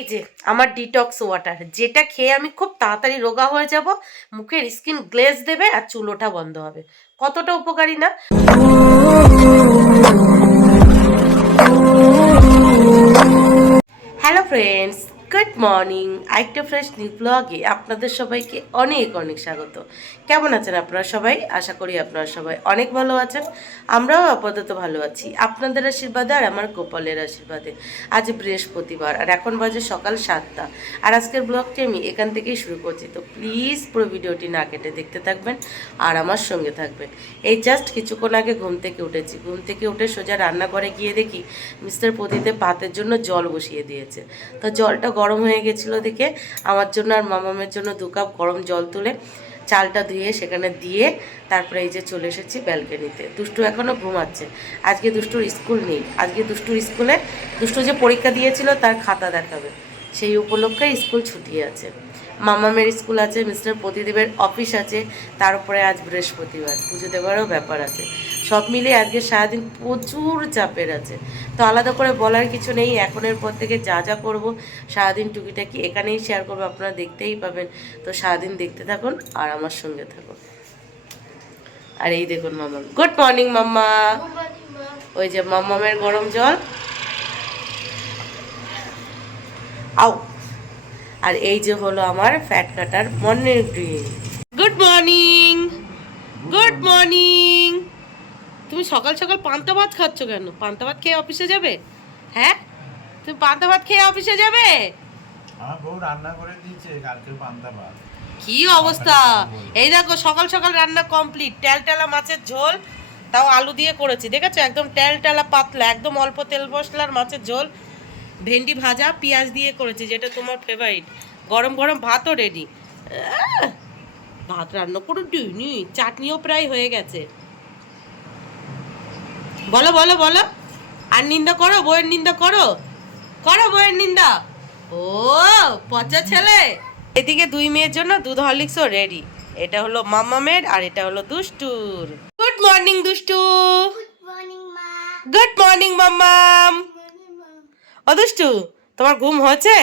এই যে আমার ডিটক্স ওয়াটার, যেটা খেয়ে আমি খুব তাড়াতাড়ি রোগা হয়ে যাব, মুখের স্কিন গ্লেজ দেবে আর চুল ওঠা বন্ধ হবে। কতটা উপকারী না? Hello friends, good morning. আরেকটা ফ্রেশ নিউ ব্লগে আপনাদের সবাইকে অনেক অনেক স্বাগত। কেমন আছেন আপনারা সবাই? আশা করি আপনারা সবাই অনেক ভালো আছেন। আমরাও আপাতত ভালো আছি আপনাদের আশীর্বাদে আর আমার গোপালের আশীর্বাদে। আজ বৃহস্পতিবার আর এখন বাজে সকাল 7টা। আর আজকের ব্লগটি আমি এখান থেকেই শুরু করছি, তো প্লিজ পুরো ভিডিওটি না কেটে দেখতে থাকবেন আর আমার সঙ্গে থাকবেন। এই জাস্ট কিছুক্ষণ আগে ঘুম থেকে উঠেছি। ঘুম থেকে উঠে সোজা রান্নাঘরে গিয়ে দেখি মিস্টার পতিতে ভাতের জন্য জল বসিয়ে দিয়েছে। তো জলটা গরম হয়ে গেছিলো দেখে আমার জন্য আর মামামের জন্য 2 কাপ গরম জল তুলে চালটা ধুয়ে সেখানে দিয়ে তারপরে এই যে চলে এসেছি ব্যালকনিতে। দুষ্টু এখনও ঘুমাচ্ছে। আজকে দুষ্টুর স্কুল নেই। আজকে দুষ্টুর স্কুলে দুষ্টু যে পরীক্ষা দিয়েছিল তার খাতা দেখাবে, সেই উপলক্ষে স্কুল ছুটি আছে। মামামের স্কুল আছে, মিস্টার প্রতিদেবের অফিস আছে, তার উপরে আজ বৃহস্পতিবার, পুজো দেওয়ারও ব্যাপার আছে। সব মিলিয়ে আজকে সারাদিন প্রচুর চাপের আছে। তো আলাদা করে বলার কিছু নেই, এখনের পর থেকে যা যা করবো সারাদিন টুকিটাকি এখানেই শেয়ার করবো, আপনারা দেখতেই পাবেন। তো সারাদিন দেখতে থাকুন আর আমার সঙ্গে থাকুন। আর এই দেখুন মাম্মা, গুড মর্নিং মাম্মা। ওই যে মাম্মামের গরম জল, আও। আর এই যে হলো আমার fat cutter morning drink. Good morning, good morning. তুমি সকাল সকাল পান্তা ভাত খাচ্ছ কেন? পান্তা ভাত খেয়ে অফিসে যাবে? হ্যাঁ, তুমি পান্তা ভাত খেয়ে অফিসে যাবে? আমার বউ রান্না করে দিয়েছে কালকে পান্তা ভাত। কি অবস্থা! এই দেখো সকাল সকাল রান্না কমপ্লিট। টেলটেলা মাছের ঝোল, তাও আলু দিয়ে করেছি, দেখেছো? একদম টেলটেলা পাতলা, একদম অল্প তেল মশলার মাছের ঝোল। ভেন্ডি ভাজা পেঁয়াজ দিয়ে করেছি, যেটা তোমার ফেভারিট। গরম গরম ভাতও রেডি। ভাত রান্না করে দিইনি, চাটনিও প্রায় হয়ে গেছে। বলো বলো বলো, আর নিন্দা করো, বইয়ের নিন্দা করো, করো বইয়ের নিন্দা। ও পচা ছেলে। এদিকে 2 মেয়ের জন্য দুধ হরলিক্সও রেডি। এটা হলো মাম্মামের আর এটা হলো দুষ্টুর। গুড মর্নিং দুষ্টু। গুড মর্নিং মাম্মাম। ও দুষ্টু, তোমার ঘুম হয়েছে?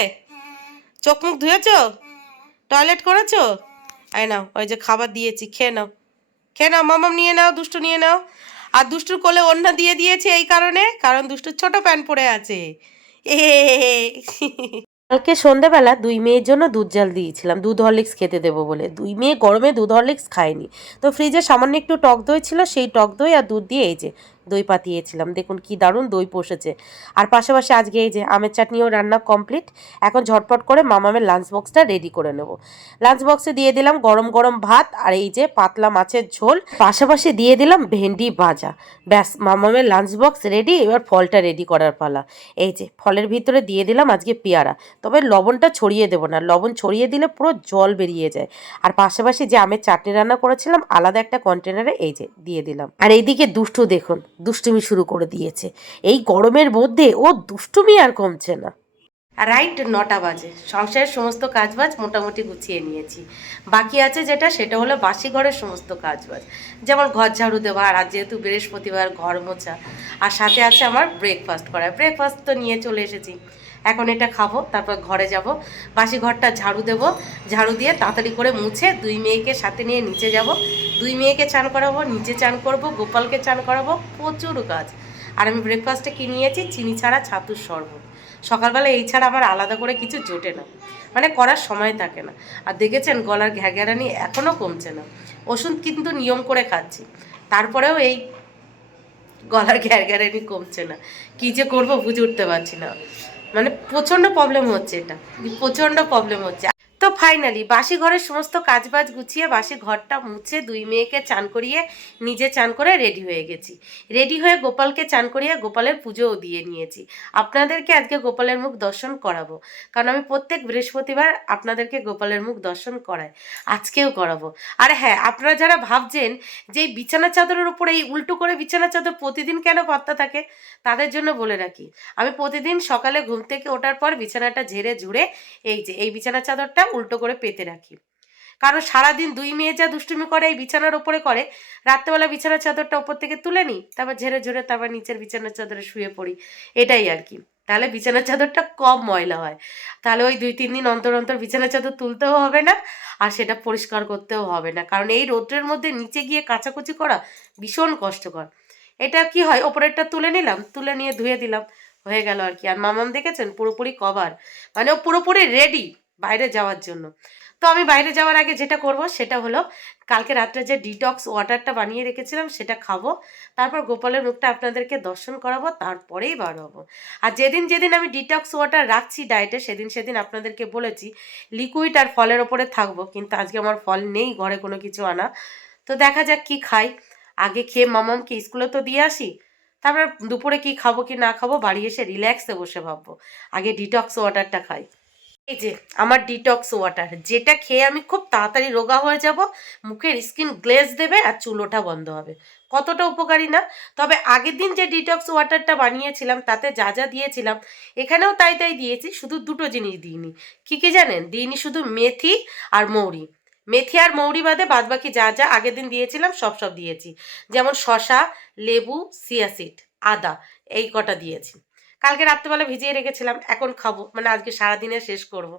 চোখ মুখ ধুয়েছো? টয়লেট করেছো? আয় নাও, ওই যে খাবার দিয়েছি, খেয়ে নাও, খেয়ে নাও মাম্মাম, নিয়ে নাও, দুষ্টু নিয়ে নাও। আর দুষ্টুর কোলে ওড়না দিয়ে দিয়েছে এই কারণে, কারণ দুষ্টুর ছোট প্যান্ট পরে আছে। এ কালকে সন্ধ্যাবেলা 2 মেয়ের জন্য দুধ জাল দিয়েছিলাম, দুধ হরলিক্স খেতে দেবো বলে। 2 মেয়ে গরমে দুধ হরলিক্স খায়নি। তো ফ্রিজে সামান্য একটু টক দই ছিল, সেই টক দই আর দুধ দিয়ে এই যে দই পাতিয়েছিলাম। দেখুন কি দারুণ দই বসেছে। আর পাশাপাশি আজকে এই যে আমের চাটনিও রান্না কমপ্লিট। এখন ঝটপট করে মামামের লাঞ্চ বক্সটা রেডি করে নেব। লাঞ্চ বক্সে দিয়ে দিলাম গরম গরম ভাত আর এই যে পাতলা মাছের ঝোল, পাশাপাশি দিয়ে দিলাম ভেন্ডি ভাজা। ব্যাস, মামামের লাঞ্চ বক্স রেডি। এবার ফলটা রেডি করার পালা। এই যে ফলের ভিতরে দিয়ে দিলাম আজকে পেয়ারা, তবে লবণটা ছড়িয়ে দেবো না, লবণ ছড়িয়ে দিলে পুরো জল বেরিয়ে যায়। আর পাশাপাশি যে আমের চাটনি রান্না করেছিলাম আলাদা একটা কন্টেনারে এই যে দিয়ে দিলাম। আর এইদিকে দুষ্টু দেখুন দুষ্টুমি শুরু করে দিয়েছে। এই গরমের মধ্যে ও দুষ্টুমি আর কমছে না। রাইট 9টা বাজে, সংসারের সমস্ত কাজবাজ মোটামুটি গুছিয়ে নিয়েছি। বাকি আছে যেটা, সেটা হলো বাসি ঘরের সমস্ত কাজবাজ, যেমন ঘর ঝাড়ু দেওয়া, আর আজ যেহেতু বৃহস্পতিবার ঘর মোছা, আর সাথে আছে আমার ব্রেকফাস্ট করা। ব্রেকফাস্ট তো নিয়ে চলে এসেছি, এখন এটা খাবো, তারপর ঘরে যাব, বাসি ঘরটা ঝাড়ু দেব। ঝাড়ু দিয়ে তাড়াতাড়ি করে মুছে 2 মেয়েকে সাথে নিয়ে নিচে যাব। 2 মেয়েকে চান করাবো, নিচে চান করব, গোপালকে চান করাবো, প্রচুর কাজ। আর আমি ব্রেকফাস্টে কি নিয়েছি, চিনি ছাড়া ছাতুর শরবত। সকালবেলা এই ছাড়া আমার আলাদা করে কিছু জোটে না, মানে করার সময় থাকে না। আর দেখেছেন গলার ঘ্যাঘ্যারানি এখনও কমছে না। ওষুধ কিন্তু নিয়ম করে খাচ্ছি, তারপরেও এই গলার ঘ্যারঘ্যারানি কমছে না। কী যে করবো বুঝে উঠতে পারছি না, মানে প্রচণ্ড প্রবলেম হচ্ছে, এটা প্রচণ্ড প্রবলেম হচ্ছে। তো ফাইনালি বাসি ঘরের সমস্ত কাজবাজ গুছিয়ে বাসি ঘরটা মুছে 2 মেয়েকে চান করিয়ে নিজে চান করে রেডি হয়ে গেছি। রেডি হয়ে গোপালকে চান করিয়ে গোপালের পুজোও দিয়ে নিয়েছি। আপনাদেরকে আজকে গোপালের মুখ দর্শন করাবো, কারণ আমি প্রত্যেক বৃহস্পতিবার আপনাদেরকে গোপালের মুখ দর্শন করাই, আজকেও করাবো। আর হ্যাঁ, আপনারা যারা ভাবছেন যে এই বিছানা চাদরের উপরে এই উল্টো করে বিছানা চাদর প্রতিদিন কেন পাততে থাকে, তাদের জন্য বলে রাখি, আমি প্রতিদিন সকালে ঘুম থেকে ওঠার পর বিছানাটা ঝেড়ে ঝুড়ে এই যে এই বিছানা চাদরটা উল্টো করে পেতে রাখি। কারণ সারাদিন 2 মেয়ে যা দুষ্টুমি করে এই বিছানার ওপরে করে, রাত্রেবেলা বিছানার চাদরটা ওপর থেকে তুলে নিই, তারপর ঝেড়ে ঝুড়ে তারপর নিচের বিছানার চাদরে শুয়ে পড়ি, এটাই আর কি। তাহলে বিছানার চাদরটা কম ময়লা হয়। তাহলে ওই 2-3 দিন অন্তর অন্তর বিছানার চাদর তুলতেও হবে না, আর সেটা পরিষ্কার করতেও হবে না, কারণ এই রৌদ্রের মধ্যে নিচে গিয়ে কাচাকুচি করা ভীষণ কষ্টকর। এটা কি হয়, ওপরেরটা তুলে নিলাম, তুলে নিয়ে ধুয়ে দিলাম, হয়ে গেল আর কি। আর মামাম দেখেছেন পুরোপুরি কভার, মানে ও পুরোপুরি রেডি বাইরে যাওয়ার জন্য। তো আমি বাইরে যাওয়ার আগে যেটা করব সেটা হলো, কালকে রাত্রে যে ডিটক্স ওয়াটারটা বানিয়ে রেখেছিলাম সেটা খাবো, তারপর গোপালের মুখটা আপনাদেরকে দর্শন করাবো, তারপরেই বার হবো। আর যেদিন যেদিন আমি ডিটক্স ওয়াটার রাখছি ডায়েটে, সেদিন সেদিন আপনাদেরকে বলেছি লিকুইড আর ফলের ওপরে থাকবো, কিন্তু আজকে আমার ফল নেই ঘরে কোনো কিছু আনা। তো দেখা যাক কি খাই। আগে খেয়ে মামামকে স্কুলে তো দিয়ে আসি, তারপর দুপুরে কি খাবো কি না খাবো বাড়ি এসে রিল্যাক্সে বসে ভাববো। আগে ডিটক্স ওয়াটারটা খাই। এই যে আমার ডিটক্স ওয়াটার, যেটা খেয়ে আমি খুব তাড়াতাড়ি রোগা হয়ে যাব, মুখের স্কিন গ্লেজ দেবে আর চুল ওঠা বন্ধ হবে। কতটা উপকারী না? তবে আগের দিন যে ডিটক্স ওয়াটারটা বানিয়েছিলাম তাতে যা যা দিয়েছিলাম এখানেও তাই তাই দিয়েছি, শুধু দুটো জিনিস দিইনি। কি কি জানেন? দিইনি শুধু মেথি আর মৌরি। মেথি আর মৌরি বাদে বাদবাকি যা যা আগের দিন দিয়েছিলাম সব সব দিয়েছি। যেমন শসা, লেবু, সিয়াসিড, আদা, এই কটা দিয়েছি। কালকে রাত্রেবেলা ভিজিয়ে রেখেছিলাম, এখন খাবো, মানে আজকে সারাদিনে শেষ করব।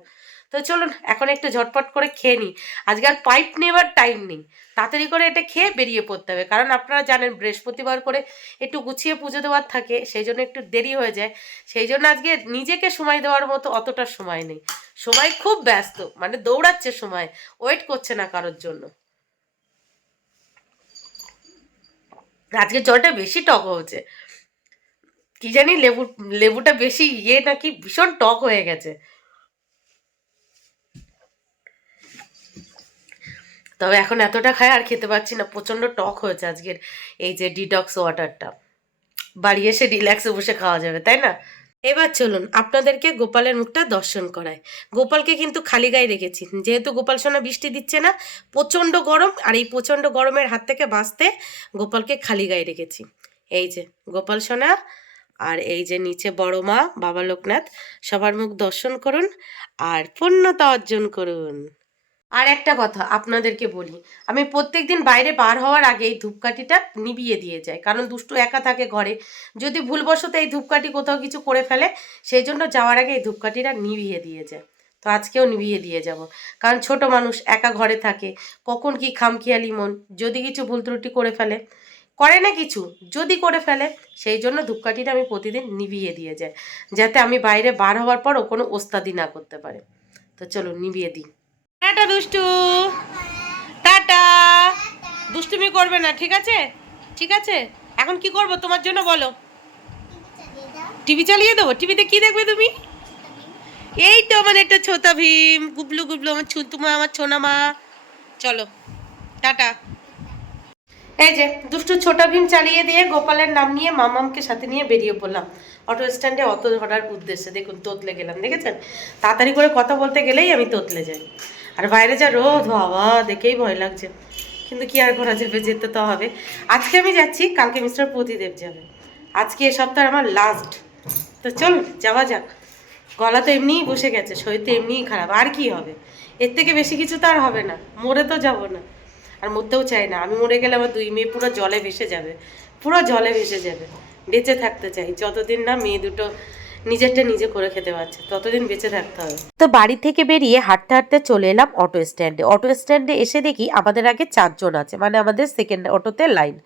তো চলুন এখন একটু ঝটপট করে খেয়ে নিই। আজকে আর পাইপ নেবার টাইম নেই, তাড়াতাড়ি করে এটা খেয়ে বেরিয়ে পড়তে হবে, কারণ আপনারা জানেন বৃহস্পতিবার করে একটু গুছিয়ে পুজো দেওয়ার থাকে, সেই জন্য একটু দেরি হয়ে যায়। সেই জন্য আজকে নিজেকে সময় দেওয়ার মতো অতটা সময় নেই, সময় খুব ব্যস্ত, মানে দৌড়াচ্ছে সময়, ওয়েট করছে না কারোর জন্য। আজকে জলটা বেশি টক হয়েছে, কি জানি লেবুটা বেশি নাকি ভীষণ টক হয়ে গেছে। তবে এখন এতটা খাই আর খেতে পারছি না, প্রচণ্ড টক হয়েছে আজকের এই যে ডিটক্স ওয়াটারটা। বাড়ি এসে রিল্যাক্সে বসে খাওয়া যাবে, তাই না? এবার চলুন আপনাদেরকে গোপালের মুখটা দর্শন করায়। গোপালকে কিন্তু খালি গায়ে রেখেছি, যেহেতু গোপাল সোনা বৃষ্টি দিচ্ছে না, প্রচণ্ড গরম, আর এই প্রচণ্ড গরমের হাত থেকে বাঁচতে গোপালকে খালি গায়ে রেখেছি। এই যে গোপাল সোনা, আর এই যে নিচে বড় মা বাবা লোকনাথ, সবার মুখ দর্শন করুন আর পূর্ণতা অর্জন করুন। আর একটা কথা আপনাদেরকে বলি, আমি প্রত্যেকদিন বাইরে বার হওয়ার আগে এই ধূপকাঠিটা নিভিয়ে দিয়ে যাই, কারণ দুষ্টু একা থাকে ঘরে, যদি ভুলবশত এই ধূপকাঠি কোথাও কিছু করে ফেলে, সেই জন্য যাওয়ার আগে এই ধূপকাঠিটা নিভিয়ে দিয়ে যায়। তো আজকেও নিভিয়ে দিয়ে যাব, কারণ ছোট মানুষ একা ঘরে থাকে, কখন কি খামখেয়ালি মন, যদি কিছু ভুল ত্রুটি করে ফেলে, করে না কিছু, যদি করে ফেলে, সেই জন্য ধূপকাঠিটা আমি প্রতিদিন নিভিয়ে দিয়ে যাই, যাতে আমি বাইরে বার হওয়ার পরও কোনো ওস্তাদি না করতে পারে। তো চলো নিভিয়ে দিই। টাটা দুষ্টু, টাটা। দুষ্টুমি করবে না, ঠিক আছে? ঠিক আছে। এখন কি করব তোমার জন্য বলো? টিভি চালিয়ে দেবো? টিভিতে কি দেখবে তুমি? এই তো আমার একটা ছোটা ভীম, গুবলু গুবলু, আমার তুমি আমার ছোনা মা। চলো টাটা। এই যে দুষ্টু ছোটা ভীম চালিয়ে দিয়ে গোপালের নাম নিয়ে মামামকে সাথে নিয়ে বেরিয়ে পড়লাম অটো স্ট্যান্ডে অটো ধরার উদ্দেশ্যে। দেখুন তোতলে গেলাম, দেখেছেন? তাড়াতাড়ি করে কথা বলতে গেলেই আমি তোতলে যাই। আর বাইরে যা রোদ, বাবা দেখেই ভয় লাগছে, কিন্তু কি আর করা যাবে, যেতে তো হবে। আজকে আমি যাচ্ছি, কালকে মিস্টার প্রদীপ যাবে। আজকে এ সপ্তাহে আমার লাস্ট। তো চল যাওয়া যাক। গলা তো এমনিই বসে গেছে, শরীর তো এমনিই খারাপ, আর কি হবে? এর থেকে বেশি কিছু তো আর হবে না, মরে তো যাব না, আর মরতেও চাই না। আমি মরে গেলে আমার 2 মেয়ে পুরো জলে ভেসে যাবে, পুরো জলে ভেসে যাবে। বেঁচে থাকতে চাই যতদিন না মেয়ে দুটো নিজেরটা নিজে করে খেতে পারছে, ততদিন বেঁচে থাকতে হবে। তো বাড়ি থেকে বেরিয়ে হাঁটতে হাঁটতে চলে এলাম অটো স্ট্যান্ডে। অটো স্ট্যান্ডে এসে দেখি আমাদের আগে 4 জন আছে, মানে আমাদের সেকেন্ড অটোতে লাইন।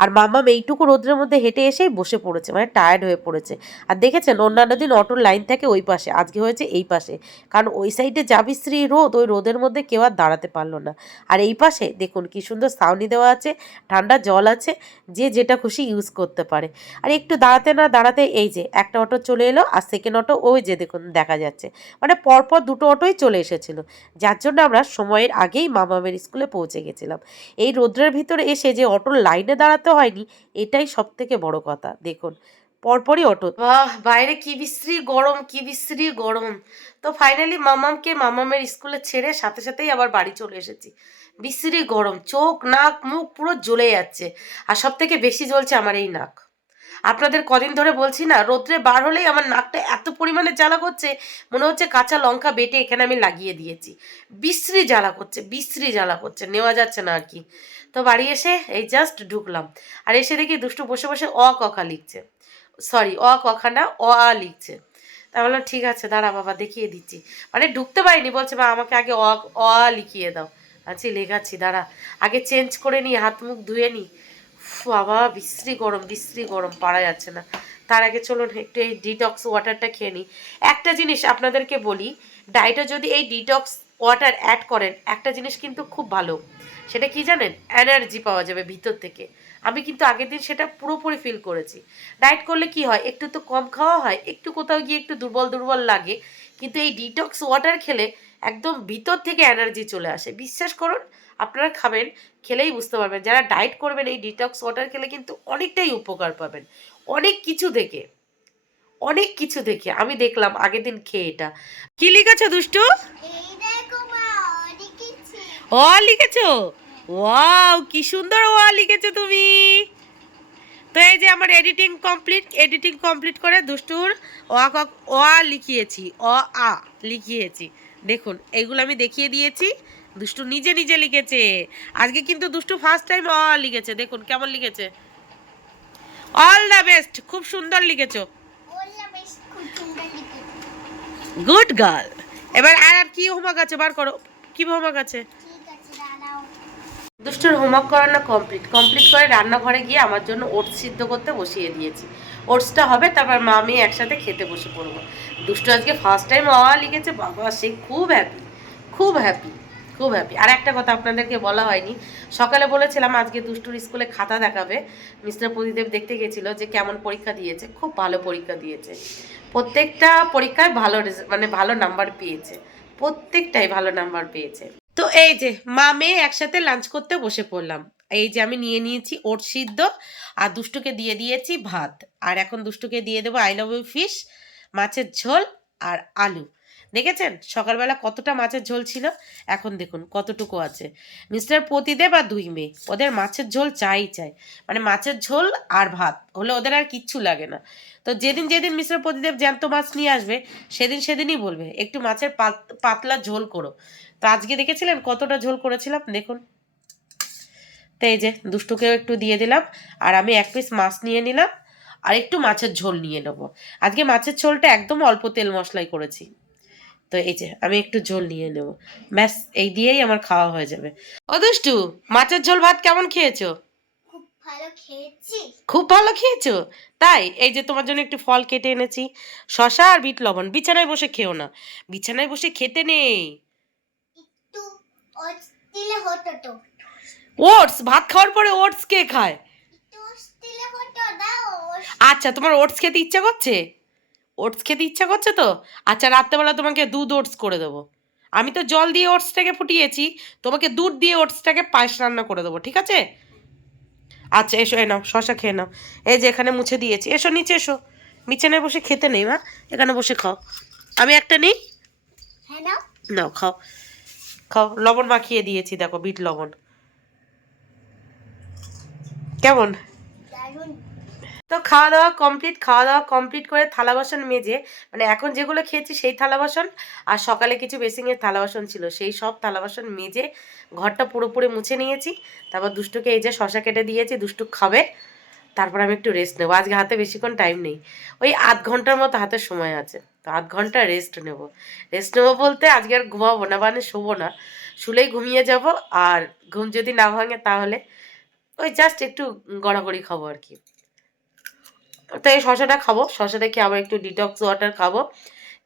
আর মাম্মাম এইটুকু রোদ্রের মধ্যে হেঁটে এসেই বসে পড়েছে, মানে টায়ার্ড হয়ে পড়েছে। আর দেখেছেন অন্যান্য দিন অটোর লাইন থাকে ওই পাশে, আজকে হয়েছে এই পাশে, কারণ ওই সাইডে যা বিশ্রী রোদ, ওই রোদের মধ্যে কেউ আর দাঁড়াতে পারলো না। আর এই পাশে দেখুন কি সুন্দর ছাউনি দেওয়া আছে, ঠান্ডা জল আছে, যে যেটা খুশি ইউজ করতে পারে। আর একটু দাঁড়াতে না দাঁড়াতে এই যে একটা অটো চলে এলো, আর সেকেন্ড অটো ওই যে দেখুন দেখা যাচ্ছে, মানে পরপর 2টো অটোই চলে এসেছিল, যার জন্য আমরা সময়ের আগেই মামামের স্কুলে পৌঁছে গেছিলাম। এই রোদ্রের ভিতরে এসে যে অটোর লাইনে দাঁড়াতে হয়নি, এটাই সব থেকে বড় কথা। দেখুন পরপরই অটো, বাহ বাইরে কি বিশ্রী গরম, কি বিশ্রী গরম। তো ফাইনালি মামামের স্কুলে ছেড়ে সাথে সাথেই আবার বাড়ি চলে এসেছি। বিশ্রী গরম, চোখ নাক মুখ পুরো জ্বলে যাচ্ছে, আর সব থেকে বেশি জ্বলছে আমার এই নাক। আপনাদের কদিন ধরে বলছি না, রোদ্রে বার হলেই আমার নাকটা এত পরিমাণে জ্বালা করছে, মনে হচ্ছে কাঁচা লঙ্কা বেটে এখানে আমি লাগিয়ে দিয়েছি। বিশ্রী জ্বালা করছে, বিশ্রী জ্বালা করছে, নেওয়া যাচ্ছে না আর কি। তো বাড়ি এসে এই জাস্ট ঢুকলাম, আর এসে দেখি দুষ্টু বসে বসে অ ক খ লিখছে, সরি অ ক খ না অ আ লিখছে। তাই বললাম ঠিক আছে দাঁড়া বাবা দেখিয়ে দিচ্ছি, মানে ঢুকতে পারিনি, বলছে মা আমাকে আগে অ অ আ লিখিয়ে দাও। আচ্ছা লেখাচ্ছি দাঁড়া, আগে চেঞ্জ করে নিই, হাত মুখ ধুয়ে নিই। বাবা বিশ্রী গরম পারা যাচ্ছে না। তার আগে চলুন একটু এই ডিটক্স ওয়াটারটা খেয়ে নিই। একটা জিনিস আপনাদেরকে বলি, ডায়েটে যদি এই ডিটক্স ওয়াটার অ্যাড করেন, একটা জিনিস কিন্তু খুব ভালো, সেটা কি জানেন, এনার্জি পাওয়া যাবে ভিতর থেকে। আমি কিন্তু আগের দিন সেটা পুরোপুরি ফিল করেছি। ডায়েট করলে কি হয়, একটু তো কম খাওয়া হয়, একটু কোথাও গিয়ে একটু দুর্বল দুর্বল লাগে, কিন্তু এই ডিটক্স ওয়াটার খেলে একদম ভিতর থেকে এনার্জি চলে আসে। বিশ্বাস করুন, আপনারা খাবেন, খেলেই বুঝতে পারবেন। যারা ডায়েট করবেন এই ডিটক্স ওয়াটার খেলে কিন্তু অনেকটাই উপকার পাবেন, অনেক কিছু থেকে, অনেক কিছু থেকে। আমি দেখলাম আগের দিন খেয়ে এটা। কি লিখেছো দুষ্টু? অ লিখেছো? ওয়াও কি সুন্দর অ লিখেছো তুমি। তো এই যে আমার এডিটিং কমপ্লিট করে দুষ্টুর অ আ লিখিয়েছি, অ আ লিখিয়েছি। দেখুন এগুলো আমি দেখিয়ে দিয়েছি, দুষ্টু নিজে নিজে লিখেছে। আজকে কিন্তু দুষ্টু ফার্স্ট টাইম অ আ লিখেছে, দেখুন কেমন লিখেছে। অল দ্য বেস্ট, খুব সুন্দর লিখেছো, গুড গার্ল। এবার আর কি হোমওয়ার্ক আছে বার করো, কি হোমওয়ার্ক আছে? দুষ্টুর হোমওয়ার্ক করানো কমপ্লিট করে রান্নাঘরে গিয়ে আমার জন্য ওটস সিদ্ধ করতে বসিয়ে দিয়েছি। ওটসটা হবে, তারপর মা আমি একসাথে খেতে বসে পড়বো। দুষ্টু আজকে ফার্স্ট টাইম অ আ লিখেছে, বাবা সে খুব হ্যাপি, খুব হ্যাপি, খুব হ্যাপি। আর একটা কথা আপনাদেরকে বলা হয়নি, সকালে বলেছিলাম আজকে দুষ্টুর স্কুলে খাতা দেখাবে। মিস্টার প্রদীপ দেখতে গেছিল যে কেমন পরীক্ষা দিয়েছে, খুব ভালো পরীক্ষা দিয়েছে, প্রত্যেকটা পরীক্ষায় ভালো মানে ভালো নাম্বার পেয়েছে, প্রত্যেকটাই ভালো নাম্বার পেয়েছে। তো এই যে মা মেয়ে একসাথে লাঞ্চ করতে বসে পড়লাম। এই যে আমি নিয়ে নিয়েছি ওট সিদ্ধ, আর দুষ্টুকে দিয়ে দিয়েছি ভাত, আর এখন দুষ্টুকে দিয়ে দেবো আই লাভ ইউ ফিশ, মাছের ঝোল আর আলু। দেখেছেন সকালবেলা কতটা মাছের ঝোল ছিল, এখন দেখুন কতটুকু আছে। মিস্টার প্রতিদেব আর দুই মেয়ে, ওদের মাছের ঝোল চাই, মানে মাছের ঝোল আর ভাত হলে ওদের আর কিচ্ছু লাগে না। তো যেদিন যেদিন মিস্টার প্রতিদেব জ্যান্ত মাছ নিয়ে আসবে, সেদিনই বলবে একটু মাছের পাতলা ঝোল করো। তো আজকে দেখেছিলেন কতটা ঝোল করেছিলাম, দেখুন। তো এই যে দুষ্টুকেও একটু দিয়ে দিলাম, আর আমি এক পিস মাছ নিয়ে নিলাম, আর একটু মাছের ঝোল নিয়ে নেবো। আজকে মাছের ঝোলটা একদম অল্প তেল মশলাই করেছি। তো এই যে আমি একটু ঝোল নিয়ে নেব, ব্যাস এই দিয়েই আমার খাওয়া হয়ে যাবে। ও দুষ্টু, মাছের ঝোল ভাত কেমন খেয়েছো? খুব ভালো খেয়েছো? তাই এই যে তোমার জন্য একটু ফল কেটে এনেছি, শশা আর বিট লবণ। বিছানায় বসে খেও না, বিছানায় বসে খেতে নেই। ওটস ভাত খাওয়ার পরে ওটস কে খায়? আচ্ছা তোমার ওটস খেতে ইচ্ছা করছে, ওটস খেতে ইচ্ছা করছে তো আচ্ছা, রাত্রেবেলা তোমাকে দুধ ওটস করে দেবো। আমি তো জল দিয়ে ওটসটাকে ফুটিয়েছি, তোমাকে দুধ দিয়ে ওটসটাকে পায়েস রান্না করে দেবো, ঠিক আছে? আচ্ছা এসো, এ নাও শশা খেয়ে নাও, এই যে এখানে মুছে দিয়েছি, এসো নিচে এসো। বিছানায় বসে খেতে নেই মা, এখানে বসে খাও। আমি একটা নিই, নাও খাও, খাও। লবণ মাখিয়ে দিয়েছি দেখো, বিট লবণ। কেমন? তো খাওয়া দাওয়া কমপ্লিট করে থালা বাসন মেজে, মানে এখন যেগুলো খেয়েছি সেই থালা বাসন, আর সকালে কিছু বেসিংয়ের থালা বাসন ছিল সেই সব থালা বাসন মেজে ঘরটা পুরোপুরি মুছে নিয়েছি। তারপর দুষ্টুকে এই যে শশা কেটে দিয়েছি, দুষ্টু খাবে, তারপর আমি একটু রেস্ট নেবো। আজকে হাতে বেশিক্ষণ টাইম নেই, ওই আধ ঘন্টার মতো হাতে সময় আছে, তো আধ ঘন্টা রেস্ট নেবো বলতে আজকে আর ঘুমাবো না, মানে শোবো না, শুলেই ঘুমিয়ে যাব। আর ঘুম যদি না ভাঙে তাহলে ওই জাস্ট একটু গড়াগড়ি খাবো আর কি। তো এই শশাটা খাবো, শশাটা খেয়ে আবার একটু ডিটক্স ওয়াটার খাবো,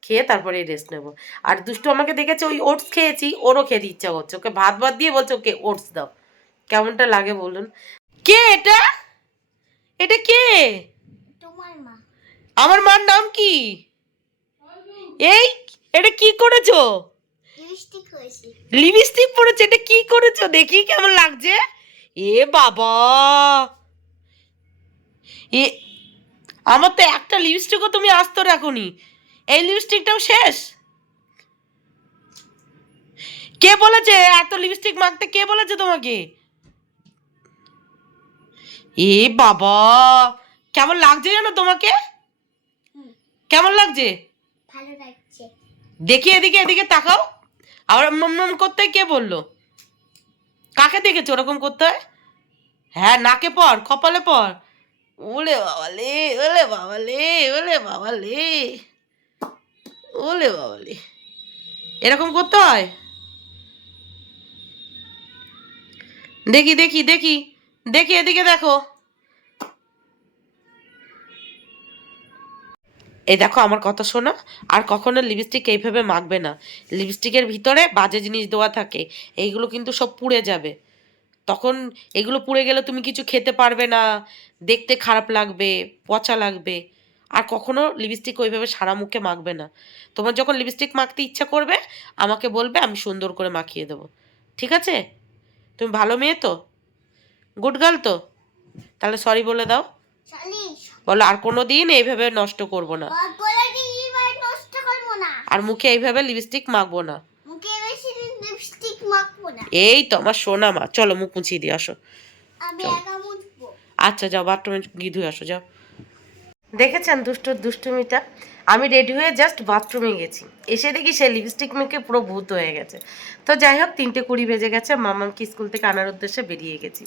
খেয়ে তারপরে রেস্ট নেবো। আর দুষ্টু আমাকে দেখেছে ওই ওটস খেয়েছি, ওরও খেতে ইচ্ছা করছে, ওকে ভাত দিয়ে বলছে ওকে ওটস দাও। কেমনটা লাগে বলুন? কে এটা? এটা কে? আমার মার নাম কি? এই এটা কি করেছো? লিপস্টিক পরেছে, এটা কি করেছো দেখি কেমন লাগছে। এ বাবা, এ আমার তো একটা লিপস্টিকও তুমি আস্ত রাখোনি, এই লিপস্টিকটাও শেষ। কে বলেছে এত লিপস্টিক মাখতে, কে বলেছে তোমাকে? এ বাবা, কেমন লাগছে জানো তোমাকে? কেমন লাগছে? দেখি এদিকে এদিকে তাকাও। আবার মম করতে কে বললো? কাকে দেখেছো ওরকম করতে হয়? হ্যাঁ নাকে পর, কপালে পর। ওলে বাবালে, ওলে বাবালে, ওলে বাবালে। ওলে বাবলি, এরকম করতে হয়? দেখি দেখি দেখি দেখি, এদিকে দেখো। এই দেখো আমার কথা শোনো, আর কখনো লিপস্টিক এইভাবে মাখবে না। লিপস্টিকের ভিতরে বাজে জিনিস দেওয়া থাকে, এইগুলো কিন্তু সব পুড়ে যাবে। তখন এগুলো পুড়ে গেলে তুমি কিছু খেতে পারবে না, দেখতে খারাপ লাগবে, পচা লাগবে। আর কখনো লিপস্টিক ওইভাবে সারা মুখে মাখবে না। তোমার যখন লিপস্টিক মাখতে ইচ্ছা করবে আমাকে বলবে, আমি সুন্দর করে মাখিয়ে দেবো। ঠিক আছে? তুমি ভালো মেয়ে তো, গুড গার্ল তো, তাহলে সরি বলে দাও। বলো আর কোনো দিন এইভাবে নষ্ট করব না, আর মুখে এইভাবে লিপস্টিক মাখবো না। এই তো আমার সোনা মা, চলো মুখ মুছিয়ে দিয়ে আসো। আচ্ছা যাও, বাথরুমে গিয়ে ধুয়ে আসো, যাও। দেখেছেন দুষ্টুমিটা? আমি রেডি হয়ে জাস্ট বাথরুমে গেছি, এসে দেখি সে লিপস্টিক মেখে পুরো ভূত হয়ে গেছে। তো যাই হোক, 3:20 বেজে গেছে, মামামকে স্কুল থেকে আনার উদ্দেশ্যে বেরিয়ে গেছি।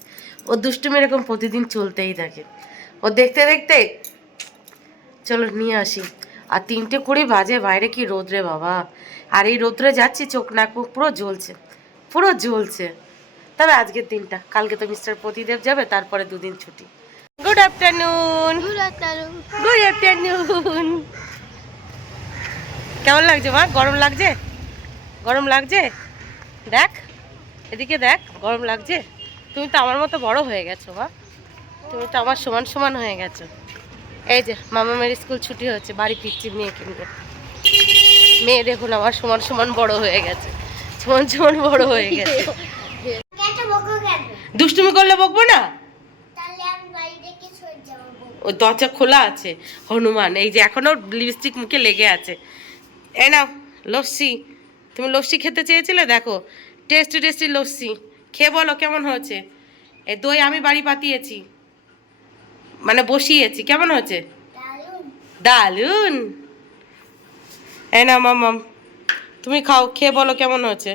ও দুষ্টুমি এরকম প্রতিদিন চলতেই থাকে। ও দেখতে দেখতে চলো নিয়ে আসি। আর 3:20 বাজে, বাইরে কি রোদ রে বাবা! আর এই রোদ্রে যাচ্ছি, চোখ নাক মুখ পুরো জ্বলছে, পুরো জ্বলছে। তবে আজকের দিনটা, কালকে তো মিস্টার প্রতিদেব যাবে, তারপরে 2 দিন ছুটি। Good afternoon. Good afternoon. কেমন লাগছে মা? গরম লাগছে? গরম লাগছে? দেখ এদিকে দেখ, গরম লাগছে? তুমি তো আমার মতো বড় হয়ে গেছো মা, তুমি তো আমার সমান সমান হয়ে গেছো। এই যে মামামের স্কুল ছুটি হচ্ছে, বাড়ি ফিরছি মেয়ে কিনবে। মেয়ে দেখুন আমার সমান সমান বড় হয়ে গেছে, সমান সমান বড় হয়ে গেছে। দুষ্টুমি করলে বকবো না? ও দরজা খোলা আছে, হনুমান এই যে এখনো লিপস্টিক মুখে লেগে আছে। এই নাও লস্যি, তুমি লস্যি খেতে চেয়েছিলে, দেখো টেস্টি টেস্টি লস্যি, খেয়ে বলো কেমন হয়েছে। এই দই আমি বাড়ি পাতিয়েছি, মানে বসিয়েছি, কেমন হয়েছে? দারুন। এই নাও মামাম, তুমি খাও, খেয়ে বলো কেমন হয়েছে।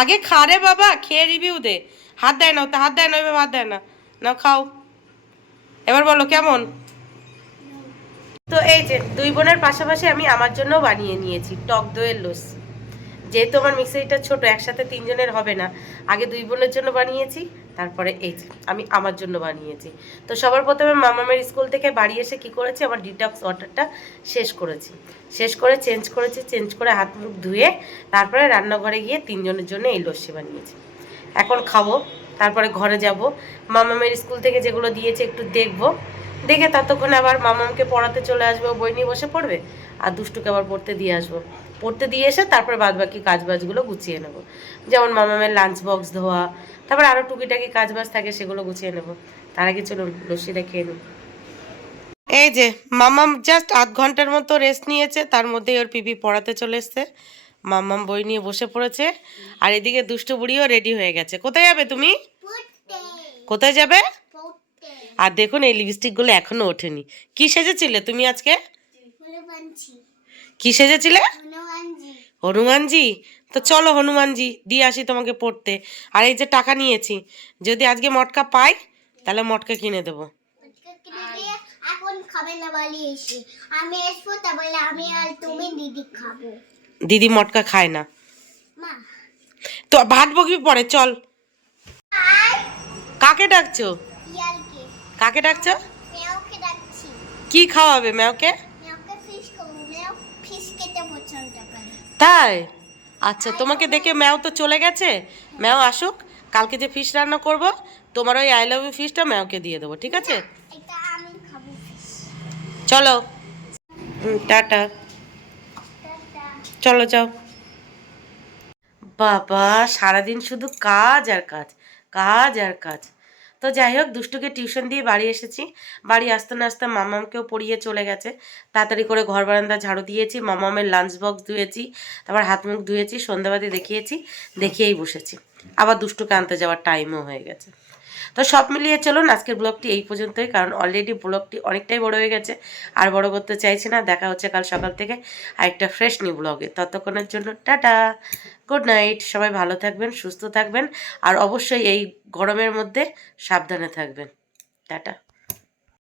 আগে খা রে বাবা, খেয়ে রিভিউ দে। হাত দেয় না, হাত দেয় না, এবার হাত দেয় না। না খাও, এবার বলো কেমন। তো এই যে 2 বোনের পাশাপাশি আমি আমার জন্য বানিয়ে নিয়েছি টক দইয়ের লস্যি। যেহেতু আমার মিক্সারিটা ছোট, একসাথে 3 জনের হবে না, আগে 2 বোনের জন্য বানিয়েছি, তারপরে এই যে আমি আমার জন্য বানিয়েছি। তো সবার প্রথমে মামামের স্কুল থেকে বাড়ি এসে কি করেছি, আমার ডিটক্স ওয়াটারটা শেষ করেছি, শেষ করে চেঞ্জ করেছি, চেঞ্জ করে হাত মুখ ধুয়ে তারপরে রান্নাঘরে গিয়ে 3 জনের জন্য এই লস্যি বানিয়েছি। এখন খাবো, তারপরে ঘরে যাব, মামামের স্কুল থেকে যেগুলো দিয়েছে একটু দেখবো, দেখে ততক্ষণে আবার মামামকে পড়াতে চলে আসবো, বই নিয়ে বসে পড়বে, আর দুষ্টুকে আবার পড়তে দিয়ে আসবো। পড়তে দিয়ে এসে তারপরে বাদবাকি কাজবাজগুলো গুছিয়ে নেব, যেমন মামামের লাঞ্চ বক্স ধোয়া, তারপর আরও টুকিটাকি কাজবাজ থাকে সেগুলো গুছিয়ে নেব। তার আগে চলুন লস্যিটা খেয়ে নিই। এই যে মামাম জাস্ট 8 ঘন্টার মতো রেস্ট নিয়েছে, তার মধ্যে ওর পিপি পড়াতে চলে এসছে, মামাম বই নিয়ে বসে পড়েছে, আর এদিকে দুষ্টু বুড়িও রেডি হয়ে গেছে। কোথায় যাবে তুমি? কোথায় যাবে? আর দেখুন এই লিপস্টিকগুলো এখনো ওঠেনি। কি সেজেছিলে তুমি আজকে? কি সেজেছিলে? হনুমানজি। তো চলো হনুমানজি দিয়ে আসি তোমাকে পড়তে। আর এই যে টাকা নিয়েছি, যদি আজকে মটকা পাই তাহলে মটকা কিনে দেবো। দিদি মটকা খায় না তো, ভাত বকবি পরে, চল। কাকে ডাকছো? কাকে ডাকছো? কি খাওয়াবে ম্যাওকে? তাই? আচ্ছা, তোমাকে দেখে ম্যাও তো চলে গেছে, ম্যাও আসুক, কালকে যে ফিশ রান্না করব তোমার ওই আই লাভ ইউ ফিশটা ম্যাওকে দিয়ে দেবো, ঠিক আছে? চলো, টাটা, চলো যাও। বাবা সারাদিন শুধু কাজ আর কাজ, কাজ আর কাজ। তো যাই হোক, দুষ্টুকে টিউশন দিয়ে বাড়ি এসেছি, বাড়ি আসতে না আসতে মামামকেও পড়িয়ে চলে গেছে। তাড়াতাড়ি করে ঘর বারান্দা ঝাড়ু দিয়েছি, মামামের লাঞ্চ বক্স ধুয়েছি, তারপর হাত মুখ ধুয়েছি, সন্ধ্যাবাতি দেখিয়েছি, দেখিয়েই বসেছি। আবার দুষ্টুকে আনতে যাওয়ার টাইমও হয়ে গেছে। তো সব মিলিয়ে চলুন আজকের ব্লগটি এই পর্যন্তই, কারণ অলরেডি ব্লগটি অনেকটাই বড় হয়ে গেছে, আর বড় করতে চাইছি না। দেখা হচ্ছে কাল সকাল থেকে আরেকটা ফ্রেশ নিউ ব্লগে। ততক্ষণের জন্য টাটা, গুড নাইট। সবাই ভালো থাকবেন, সুস্থ থাকবেন, আর অবশ্যই এই গরমের মধ্যে সাবধানে থাকবেন। টাটা।